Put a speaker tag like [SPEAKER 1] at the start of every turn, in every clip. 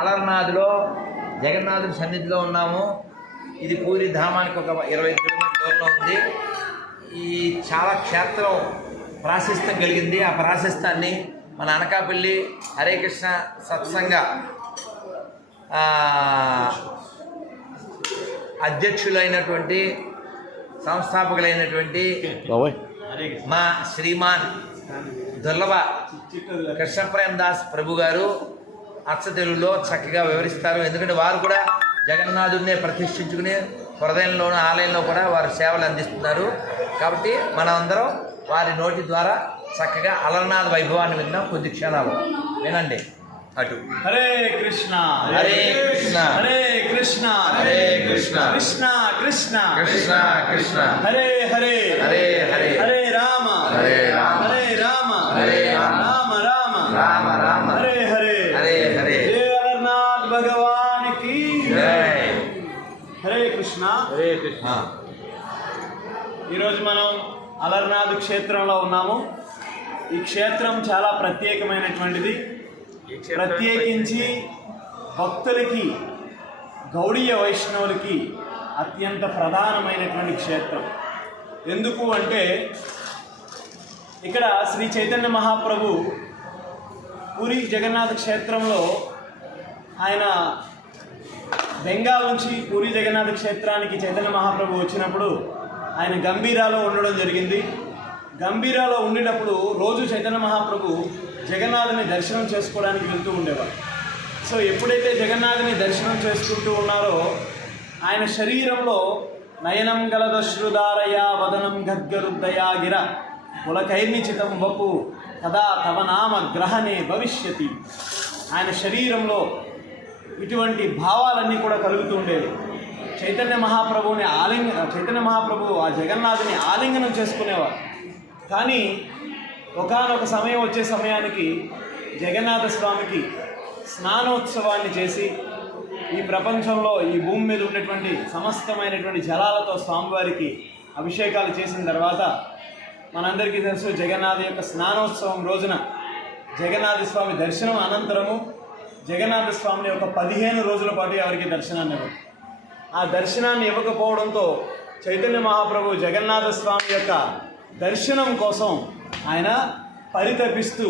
[SPEAKER 1] అలర్నాథ్లో జగన్నాథుడి సన్నిధిలో ఉన్నాము. ఇది పూరి ధామానికి ఒక ఇరవై కిలోమీటర్ దూరంలో ఉంది. ఈ చాలా క్షేత్రం ప్రాశస్త్యం కలిగింది. ఆ ప్రాశస్త్యాన్ని మన అనకాపల్లి హరే కృష్ణ సత్సంగ అధ్యక్షులైనటువంటి సంస్థాపకులైనటువంటి మా శ్రీమాన్ దుర్లభ కృష్ణప్రేమ్ దాస్ ప్రభు గారు అచ్చ తెలుగులో చక్కగా వివరిస్తారు. ఎందుకంటే వారు కూడా జగన్నాథుడినే ప్రతిష్ఠించుకుని హృదయంలోను ఆలయంలో కూడా వారు సేవలు అందిస్తున్నారు. కాబట్టి మనమందరం వారి నోటి ద్వారా చక్కగా అలర్నాథ్ వైభవాన్ని విందాం. కొద్ది క్షణాలు వినండి. అటు.
[SPEAKER 2] హరే కృష్ణ.
[SPEAKER 1] హరే కృష్ణ.
[SPEAKER 2] హరే కృష్ణ.
[SPEAKER 1] హరే కృష్ణ.
[SPEAKER 2] కృష్ణ కృష్ణ.
[SPEAKER 1] కృష్ణ కృష్ణ.
[SPEAKER 2] హరే హరే.
[SPEAKER 1] హరే హరే.
[SPEAKER 2] హరే రామ.
[SPEAKER 1] హరే రామ.
[SPEAKER 2] హరే రామ.
[SPEAKER 1] హరే రామ.
[SPEAKER 2] రామ రామ.
[SPEAKER 1] రామ రామ
[SPEAKER 2] హరే హరే
[SPEAKER 1] హరే హరే
[SPEAKER 2] జయ అమర్నాథ్ భగవానికి. హరే కృష్ణ.
[SPEAKER 1] ఆ,
[SPEAKER 2] ఈరోజు మనం అలర్నాథ్ క్షేత్రంలో ఉన్నాము. ఈ క్షేత్రం చాలా ప్రత్యేకమైనటువంటిది. ప్రత్యేకించి భక్తులకి గౌడీయ వైష్ణవులకి అత్యంత ప్రధానమైనటువంటి క్షేత్రం. ఎందుకు అంటే ఇక్కడ శ్రీ చైతన్య మహాప్రభు పూరి జగన్నాథ క్షేత్రంలో ఆయన బెంగాల్ నుంచి పూరి జగన్నాథ క్షేత్రానికి చైతన్య మహాప్రభు వచ్చినప్పుడు ఆయన గంభీరాలో ఉండడం జరిగింది. గంభీరాలో ఉండేటప్పుడు రోజు చైతన్య మహాప్రభు జగన్నాథుని దర్శనం చేసుకోవడానికి వెళ్తూ ఉండేవారు. సో ఎప్పుడైతే జగన్నాథుని దర్శనం చేసుకుంటూ ఉన్నారో ఆయన శరీరంలో నయనం గలదశ్రుదారయ వదనం గద్గరుద్దయాగిర గిర పులకైర్నిచితం వపు కదా తవ నామ గ్రహణే భవిష్యతి. ఆయన శరీరంలో ఇటువంటి భావాలన్నీ కూడా కలుగుతూ ఉండేవి. చైతన్య మహాప్రభువుని ఆలింగ చైతన్య మహాప్రభువు ఆ జగన్నాథుని ఆలింగనం చేసుకునేవారు. కానీ ఒకానొక సమయం వచ్చే సమయానికి జగన్నాథ స్వామికి స్నానోత్సవాన్ని చేసి ఈ ప్రపంచంలో ఈ భూమి మీద ఉన్నటువంటి సమస్తమైనటువంటి జలాలతో స్వామివారికి అభిషేకాలు చేసిన తర్వాత మనందరికీ తెలుసు జగన్నాథ యొక్క స్నానోత్సవం రోజున జగన్నాథ స్వామి దర్శనం అనంతరము జగన్నాథ స్వామిని ఒక పదిహేను రోజుల పాటు ఎవరికి దర్శనాన్ని ఇవ్వరు. ఆ దర్శనాన్ని ఇవ్వకపోవడంతో చైతన్య మహాప్రభు జగన్నాథ స్వామి యొక్క దర్శనం కోసం ఆయన పరితపిస్తూ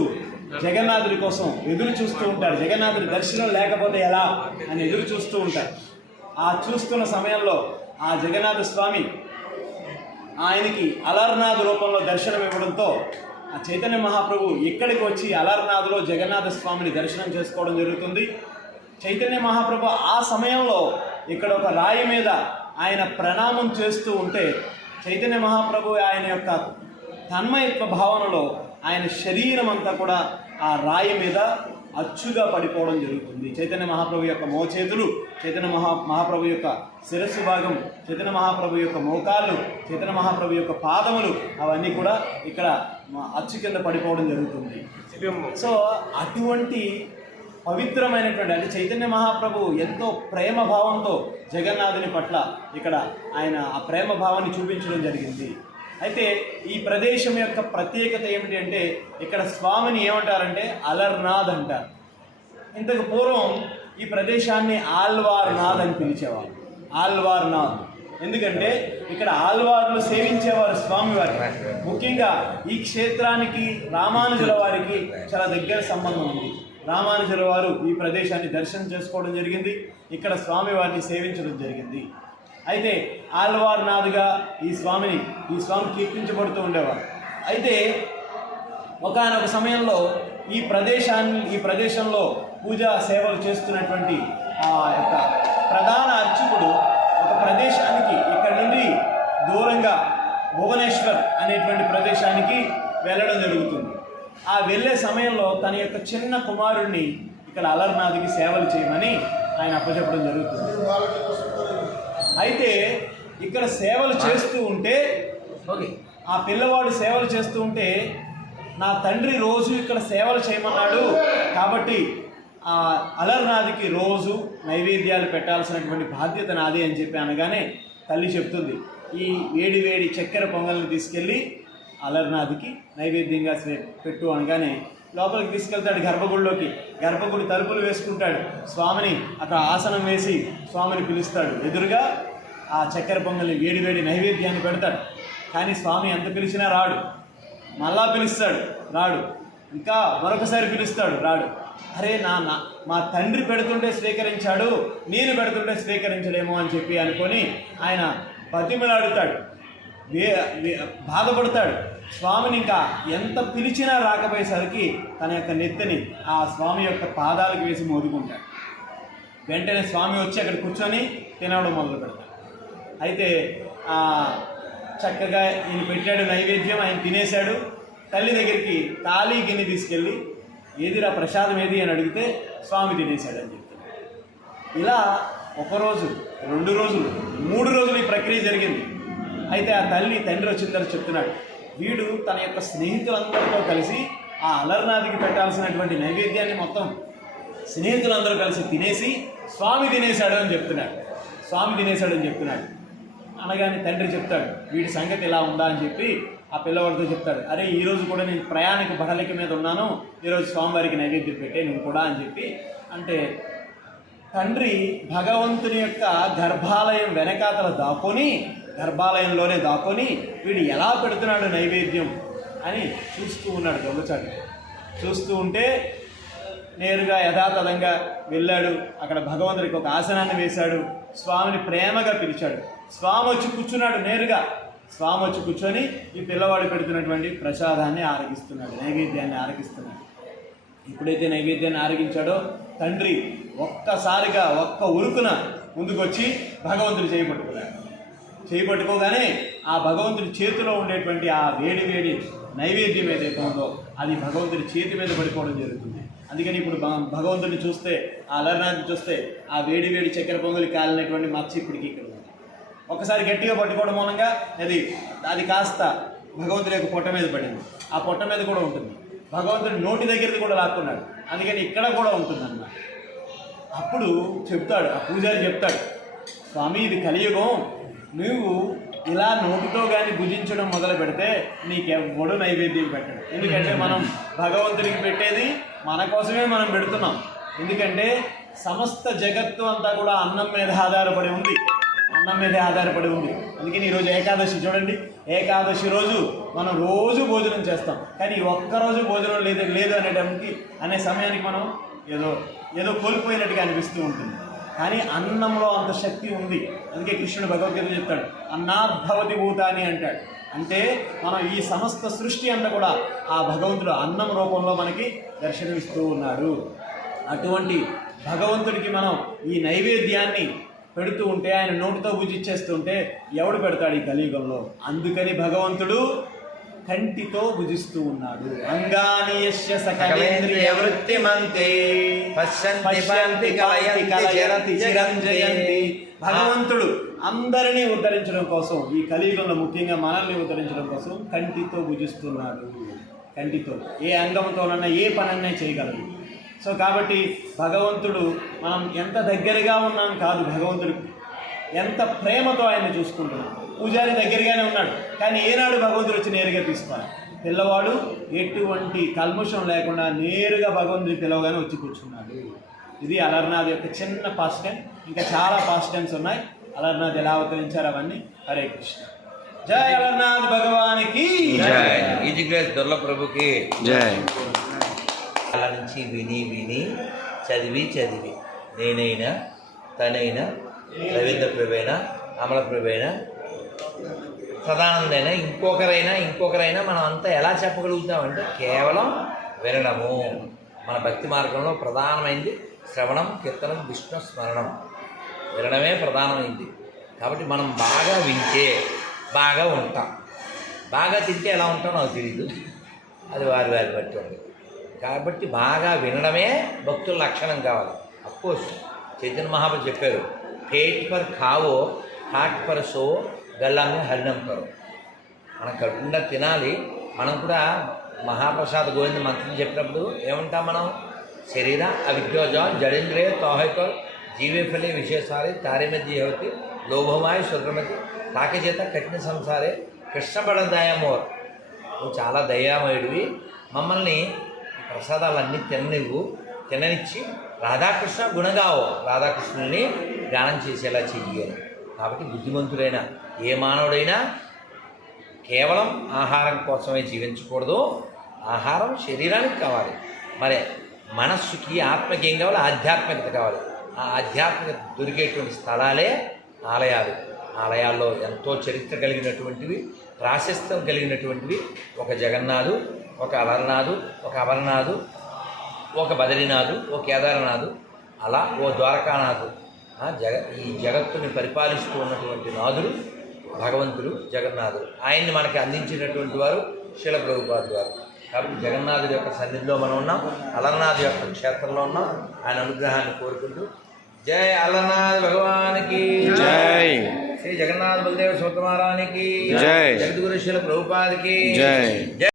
[SPEAKER 2] జగన్నాథుడి కోసం ఎదురు చూస్తూ ఉంటారు. జగన్నాథుడి దర్శనం లేకపోతే ఎలా అని ఎదురు చూస్తూ ఉంటారు. ఆ చూస్తున్న సమయంలో ఆ జగన్నాథ స్వామి ఆయనకి అలర్నాథ్ రూపంలో దర్శనం ఇవ్వడంతో ఆ చైతన్య మహాప్రభు ఇక్కడికి వచ్చి అలర్నాథ్లో జగన్నాథ స్వామిని దర్శనం చేసుకోవడం జరుగుతుంది. చైతన్య మహాప్రభు ఆ సమయంలో ఇక్కడ ఒక రాయి మీద ఆయన ప్రణామం చేస్తూ ఉంటే చైతన్య మహాప్రభు ఆయన యొక్క తన్మయత్వ భావనలో ఆయన శరీరం అంతా కూడా ఆ రాయి మీద అచ్చుగా పడిపోవడం జరుగుతుంది. చైతన్య మహాప్రభు యొక్క మోచేతులు చైతన్య మహా మహాప్రభు యొక్క శిరస్సు భాగం చైతన్య మహాప్రభు యొక్క మోకాళ్ళు చైతన్య మహాప్రభు యొక్క పాదములు అవన్నీ కూడా ఇక్కడ అచ్చు కింద పడిపోవడం జరుగుతుంది. సో అటువంటి పవిత్రమైనటువంటి అంటే చైతన్య మహాప్రభు ఎంతో ప్రేమ భావంతో జగన్నాథుని పట్ల ఇక్కడ ఆయన ఆ ప్రేమ భావాన్ని చూపించడం జరిగింది. అయితే ఈ ప్రదేశం యొక్క ప్రత్యేకత ఏమిటి అంటే ఇక్కడ స్వామిని ఏమంటారంటే అలర్నాథ్ అంటారు. ఇంతకు పూర్వం ఈ ప్రదేశాన్ని ఆల్వార్ నాథ్ అని పిలిచేవారు ఆల్వార్ నాథ్ ఎందుకంటే ఇక్కడ ఆల్వార్లు సేవించేవారు స్వామివారి. ముఖ్యంగా ఈ క్షేత్రానికి రామానుజుల వారికి చాలా దగ్గర సంబంధం ఉంది. రామానుజుల వారు ఈ ప్రదేశాన్ని దర్శనం చేసుకోవడం జరిగింది. ఇక్కడ స్వామివారిని సేవించడం జరిగింది. అయితే ఆల్వార్ నాథ్గా ఈ స్వామిని ఈ స్వామి కీర్తించబడుతూ ఉండేవారు. అయితే ఒకానొక సమయంలో ఈ ప్రదేశాన్ని ఈ ప్రదేశంలో పూజా సేవలు చేస్తున్నటువంటి ఆ యొక్క ప్రధాన అర్చకుడు ఒక ప్రదేశానికి ఇక్కడ నుండి దూరంగా భువనేశ్వర్ అనేటువంటి ప్రదేశానికి వెళ్ళడం జరుగుతుంది. ఆ వెళ్ళే సమయంలో తన యొక్క చిన్న కుమారుణ్ణి ఇక్కడ అలర్నాథ్కి సేవలు చేయమని ఆయన అప్పచెప్పడం జరుగుతుంది. అయితే ఇక్కడ సేవలు చేస్తూ ఉంటే
[SPEAKER 1] ఓకే.
[SPEAKER 2] ఆ పిల్లవాడు సేవలు చేస్తూ ఉంటే నా తండ్రి రోజు ఇక్కడ సేవలు చేయమన్నాడు కాబట్టి ఆ అలర్నాథ్కి రోజు నైవేద్యాలు పెట్టాల్సినటువంటి బాధ్యత నాది అని చెప్పి అనగానే తల్లి చెప్తుంది. ఈ వేడి వేడి చక్కెర పొంగల్ని తీసుకెళ్ళి అలర్నాథ్కి నైవేద్యంగా పెట్టు అనగానే లోపలికి తీసుకెళ్తాడు గర్భగుడిలోకి. గర్భగుడి తలుపులు వేసుకుంటాడు. స్వామిని అక్కడ ఆసనం వేసి స్వామిని పిలుస్తాడు. ఎదురుగా ఆ చక్కెర పొంగలి వేడి వేడి నైవేద్యాన్ని పెడతాడు. కానీ స్వామి ఎంత పిలిచినా రాడు. మళ్ళా పిలుస్తాడు. రాడు. ఇంకా మరొకసారి పిలుస్తాడు. రాడు. అరే నాన్న మా తండ్రి పెడుతుంటే స్వీకరించాడు నేను పెడుతుంటే స్వీకరించలేమో అని చెప్పి అనుకొని ఆయన బతిమలాడుతాడు. వే వే- బాధపడతాడు. స్వామిని ఇంకా ఎంత పిలిచినా రాకపోయేసరికి తన యొక్క నెత్తిని ఆ స్వామి యొక్క పాదాలకు వేసి మోదుకుంటాడు. వెంటనే స్వామి వచ్చి అక్కడ కూర్చొని తినడం మొదలు పెడతాడు. అయితే చక్కగా ఈయన పెట్టాడు నైవేద్యం ఆయన తినేశాడు. తల్లి దగ్గరికి తాళీ గిన్నె తీసుకెళ్ళి ఏదిరా ప్రసాదం ఏది అని అడిగితే స్వామి తినేశాడని అని చెప్తాడు ఇలా ఒకరోజు రెండు రోజులు మూడు రోజులు ఈ ప్రక్రియ జరిగింది. అయితే ఆ తల్లి తండ్రి వచ్చిందని చెప్తున్నాడు. వీడు తన యొక్క స్నేహితులందరితో కలిసి ఆ అలర్నాథికి పెట్టాల్సినటువంటి నైవేద్యాన్ని మొత్తం స్నేహితులందరూ కలిసి తినేసి స్వామి తినేశాడు అని చెప్తున్నాడు. స్వామి తినేశాడు అని చెప్తున్నాడు. అనగానే తండ్రి చెప్తాడు వీడి సంగతి ఇలా ఉందా? అని చెప్పి ఆ పిల్లవాడితో చెప్తాడు అరే ఈరోజు కూడా నేను ప్రయాణిక బడలిక మీద ఉన్నాను ఈరోజు స్వామివారికి నైవేద్యం పెట్టే నువ్వు కూడా అని చెప్పి అంటే తండ్రి భగవంతుని యొక్క గర్భాలయం వెనకాతల దాకొని గర్భాలయంలోనే దాకొని వీడు ఎలా పెడుతున్నాడు నైవేద్యం అని చూస్తూ ఉన్నాడు దొంగచాటు చూస్తూ ఉంటే నేరుగా యథాతథంగా వెళ్ళాడు అక్కడ భగవంతుడికి ఒక ఆసనాన్ని వేశాడు స్వామిని ప్రేమగా పిలిచాడు. స్వామి వచ్చి కూర్చున్నాడు నేరుగా. స్వామి వచ్చి కూర్చొని ఈ పిల్లవాడు పెడుతున్నటువంటి ప్రసాదాన్ని ఆరగిస్తున్నాడు నైవేద్యాన్ని ఆరగిస్తున్నాడు. ఎప్పుడైతే నైవేద్యాన్ని ఆరగించాడో తండ్రి ఒక్కసారిగా ఒక్క ఉరుకున ముందుకొచ్చి భగవంతుడు చేయబట్టుకున్నాడు చేయబట్టుకోగానే ఆ భగవంతుడి చేతిలో ఉండేటువంటి ఆ వేడి వేడి నైవేద్యం ఏదైతే ఉందో అది భగవంతుడి చేతి మీద పడిపోవడం జరుగుతుంది. అందుకని ఇప్పుడు భగవంతుడిని చూస్తే ఆ అలర్నాథ్ని చూస్తే ఆ వేడి వేడి చక్కెర పొంగలి కాలినటువంటి మచ్చ ఇప్పటికి ఇక్కడ ఒకసారి గట్టిగా పట్టుకోవడం మూలంగా అది అది కాస్త భగవంతుడి యొక్క పొట్ట మీద పడింది. ఆ పొట్ట మీద కూడా ఉంటుంది. భగవంతుడి నోటి దగ్గరది కూడా లాక్కున్నాడు. అందుకని ఇక్కడ కూడా ఉంటుంది అన్నమాట అప్పుడు చెప్తాడు ఆ పూజారి చెప్తాడు స్వామి ఇది కలియుగం. నువ్వు ఇలా నోటితో కానీ భుజించడం మొదలు పెడితే నీకెవ్వడు నైవేద్యం పెట్టడు. ఎందుకంటే మనం భగవంతుడికి పెట్టేది మన కోసమే మనం పెడుతున్నాం. ఎందుకంటే సమస్త జగత్తు అంతా కూడా అన్నం మీద ఆధారపడి ఉంది. అన్నం మీదే ఆధారపడి ఉంది. అందుకని ఈరోజు ఏకాదశి చూడండి. ఏకాదశి రోజు మనం రోజు భోజనం చేస్తాం. కానీ ఒక్కరోజు భోజనం లేదు లేదు అనేటానికి అనే సమయానికి మనం ఏదో ఏదో కోల్పోయినట్టుగా అనిపిస్తూ ఉంటుంది. కానీ అన్నంలో అంత శక్తి ఉంది. అందుకే కృష్ణుడు భగవద్గీత చెప్తాడు. అన్నాద్భవతి భూతాని అంటాడు. అంటే మనం ఈ సమస్త సృష్టి అంతా కూడా ఆ భగవంతుడు అన్నం రూపంలో మనకి దర్శనమిస్తూ ఉన్నాడు. అటువంటి భగవంతుడికి మనం ఈ నైవేద్యాన్ని పెడుతూ ఉంటే ఆయన నోటితో భుజిచ్చేస్తుంటే ఎవడు పెడతాడు ఈ కలియుగంలో? అందుకని భగవంతుడు కంటితో భుజిస్తూ ఉన్నాడు. అంగాని యస్య సకలేంద్రియ వృత్తిమంతే.
[SPEAKER 1] పశ్యంతి
[SPEAKER 2] పశ్యంతి కలయంతి కలయరతి చిరంజయంతి భగవంతుడు అందరినీ ఉద్ధరించడం కోసం ఈ కలియుగంలో ముఖ్యంగా మనల్ని ఉద్ధరించడం కోసం కంటితో భుజిస్తున్నాడు. కంటితో. ఏ అంగంతోనన్నా ఏ పనన్నా చేయగలడు. సో కాబట్టి భగవంతుడు మనం ఎంత దగ్గరగా ఉన్నాం కాదు భగవంతుడికి ఎంత ప్రేమతో ఆయన చూసుకుంటున్నాం. పూజారి దగ్గరగానే ఉన్నాడు. కానీ ఏనాడు భగవంతుడు వచ్చి నేరుగా తీసుకోవాలి. పిల్లవాడు ఎటువంటి కల్ముషం లేకుండా నేరుగా భగవంతుడి పిలవగానే వచ్చి కూర్చున్నాడు. ఇది అలర్నాథ్ యొక్క చిన్న పాస్ట్ టైం ఇంకా చాలా పాస్ట్ టైమ్స్ ఉన్నాయి. అలర్నాథ్ ఎలా అవతరించారు అవన్నీ? హరే కృష్ణ. జై అలర్నాథ్ భగవానికి.
[SPEAKER 1] జై. ఈజీ గ్రేస్ దొర్ల ప్రభుకి.
[SPEAKER 3] జై.
[SPEAKER 1] అలా నుంచి విని విని చదివి చదివి. నేనైనా తనైనా రవీంద్ర ప్రభైనా అమల ప్రభైనా సదానందైనా ఇంకొకరైనా ఇంకొకరైనా మనం అంతా ఎలా చెప్పగలుగుతామంటే కేవలం వినడము. మన భక్తి మార్గంలో ప్రధానమైంది శ్రవణం కీర్తనం విష్ణు స్మరణం. వినడమే ప్రధానమైంది. కాబట్టి మనం బాగా వింటే బాగా ఉంటాం. బాగా తింటే ఎలా ఉంటామో నాకు తెలియదు అది వారి వారి బట్టి ఉంది. కాబట్టి బాగా వినడమే భక్తుల లక్షణం కావాలి. అఫ్కోర్స్ చైతన్య మహాప్రభు చెప్పారు పేట్ పర్ కావో హాట్ పర్ సో గల్లాన్ని హరిణం కరో మనం కడుపుండా తినాలి. మనం కూడా మహాప్రసాద్ గోవింద మంత్రం చెప్పినప్పుడు ఏమంటాం మనం? శరీర అవిద్యోజ జడేంద్రియ తోహైతో జీవే ఫలే విశేషాలి తారిమ జీవతి లోభమాయ శుద్రమతి కాకచేత కఠిన సంసారే కృష్ణపడ దయామోర్ నువ్వు చాలా దయామయుడివి. మమ్మల్ని ప్రసాదాలన్నీ తిననివ్వు. తిననిచ్చి రాధాకృష్ణ గుణగావు. రాధాకృష్ణుల్ని గానం చేసేలా చెయ్యాలి కాబట్టి బుద్ధిమంతుడైన ఏ మానవుడైనా కేవలం ఆహారం కోసమే జీవించకూడదు. ఆహారం శరీరానికి కావాలి. మరి మనస్సుకి ఆత్మకి ఏం కావాలి? ఆధ్యాత్మికత కావాలి. ఆ ఆధ్యాత్మికత దొరికేటువంటి స్థలాలే ఆలయాలు. ఆలయాల్లో ఎంతో చరిత్ర కలిగినటువంటివి ప్రాశస్త్యం కలిగినటువంటివి ఒక జగన్నాథు ఒక అలరనాథు ఒక అమరనాథు ఒక బదరీనాథు ఒక కేదారనాథు అలా ఓ ద్వారకానాథు. ఆ జగ ఈ జగత్తుని పరిపాలిస్తూ ఉన్నటువంటి నాథుడు భగవంతుడు జగన్నాథుడు ఆయన్ని మనకి అందించినటువంటి వారు శిల ప్రభుపాదు వారు కాబట్టి జగన్నాథుడి యొక్క సన్నిధిలో మనం ఉన్నాం అలర్నాథ్ యొక్క క్షేత్రంలో ఉన్నాం. ఆయన అనుగ్రహాన్ని కోరుకుంటూ జై అలర్నాథ్ భగవానికి.
[SPEAKER 3] జై.
[SPEAKER 1] శ్రీ జగన్నాథ్ బలదేవ సుతమారానికి
[SPEAKER 3] జై.
[SPEAKER 1] జగద్గురు శిల ప్రభుపాదికి.
[SPEAKER 3] జై.
[SPEAKER 1] జై.